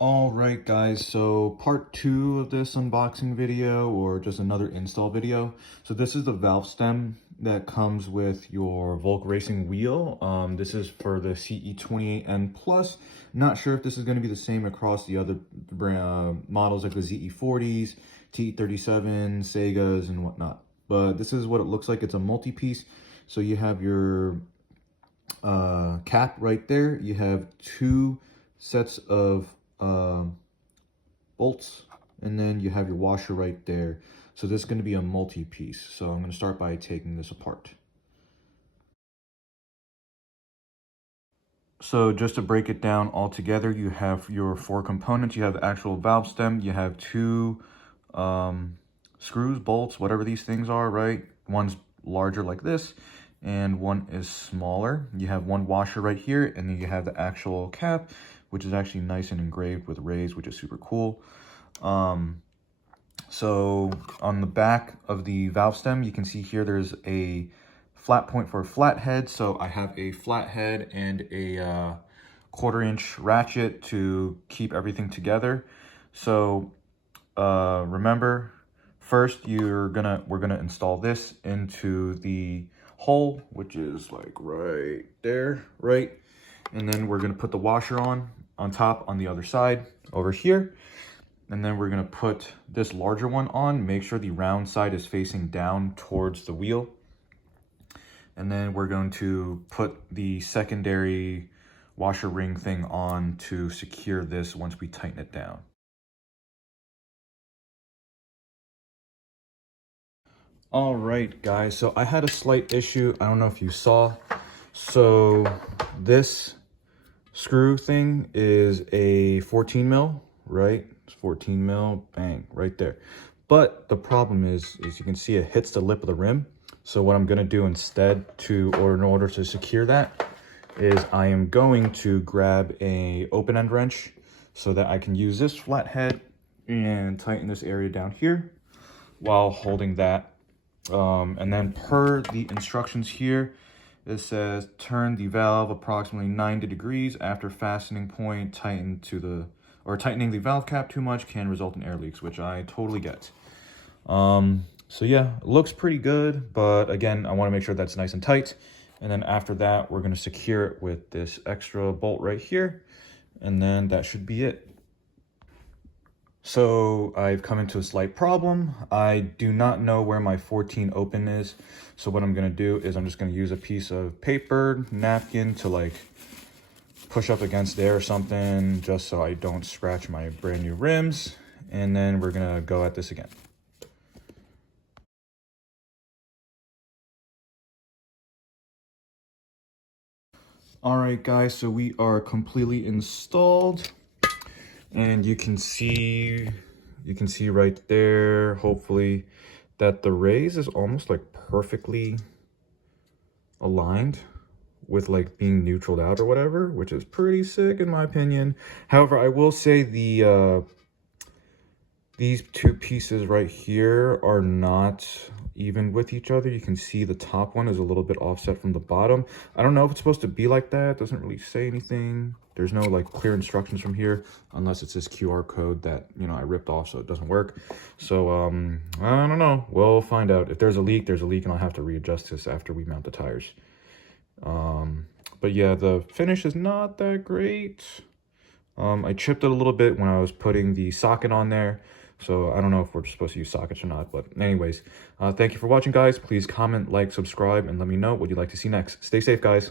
All right, guys, so part two of this unboxing video, or just another install video. So this is the valve stem that comes with your Volk racing wheel. This is for the CE28N Plus. Not sure if this is going to be the same across the other models like the ZE40s, TE37, Segas, and whatnot. But this is what it looks like. It's a multi-piece. So you have your cap right there. You have two sets of bolts, and then you have your washer right there. So this is going to be a multi-piece. So I'm going to start by taking this apart. So just to break it down all together, you have your four components. You have the actual valve stem. You have two screws, bolts, whatever these things are, right? One's larger like this, and one is smaller. You have one washer right here, and then you have the actual cap, which is actually nice and engraved with rays, which is super cool. So on the back of the valve stem, you can see here there's a flat point for a flathead. So I have a flathead and a 1/4-inch ratchet to keep everything together. So remember, first we're gonna install this into the hole, which is like right there, right? And then we're gonna put the washer on top on the other side over here. And then we're gonna put this larger one on. Make sure the round side is facing down towards the wheel. And then we're going to put the secondary washer ring thing on to secure this once we tighten it down. All right, guys, so I had a slight issue. I don't know if you saw. So this screw thing is a 14 mil, right? It's 14 mil, bang, right there. But the problem is you can see it hits the lip of the rim. So what I'm gonna do instead in order to secure that is I am going to grab a open end wrench so that I can use this flathead and tighten this area down here while holding that. And then per the instructions here, it says turn the valve approximately 90 degrees after fastening point. Tightening the valve cap too much can result in air leaks, which I totally get. So yeah, it looks pretty good, but again, I want to make sure that's nice and tight. And then after that, we're going to secure it with this extra bolt right here, and then that should be it. So I've come into a slight problem. I do not know where my 14 open is. So what I'm going to do is I'm just going to use a piece of paper, napkin to like push up against there or something, just so I don't scratch my brand new rims. And then we're going to go at this again. All right, guys, so we are completely installed. And you can see right there, hopefully, that the rays is almost like perfectly aligned with like being neutraled out or whatever, which is pretty sick in my opinion. However, I will say these two pieces right here are not even with each other. You can see the top one is a little bit offset from the bottom. I don't know if it's supposed to be like that. It doesn't really say anything. There's no like clear instructions from here, unless it's this QR code that, you know, I ripped off, so it doesn't work. So I don't know, we'll find out. If there's a leak, there's a leak, and I'll have to readjust this after we mount the tires. But yeah, the finish is not that great. I chipped it a little bit when I was putting the socket on there. So I don't know if we're supposed to use sockets or not, but anyways, thank you for watching, guys. Please comment, like, subscribe, and let me know what you'd like to see next. Stay safe, guys.